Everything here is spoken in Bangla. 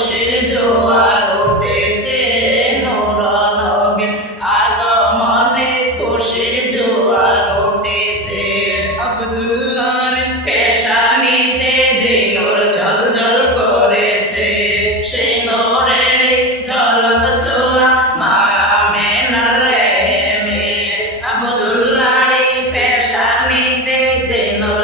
খুশির জোয়ার উঠেছে নূর নবীর আগমনে খুশির জোয়ার উঠেছে। আব্দুল্লাহর পেশানিতে যে নূর ঝলঝল করেছে, সে নূরের ঝলক ছোঁয়া মামে নরে আব্দুল্লাহর পেশানিতে যে নূর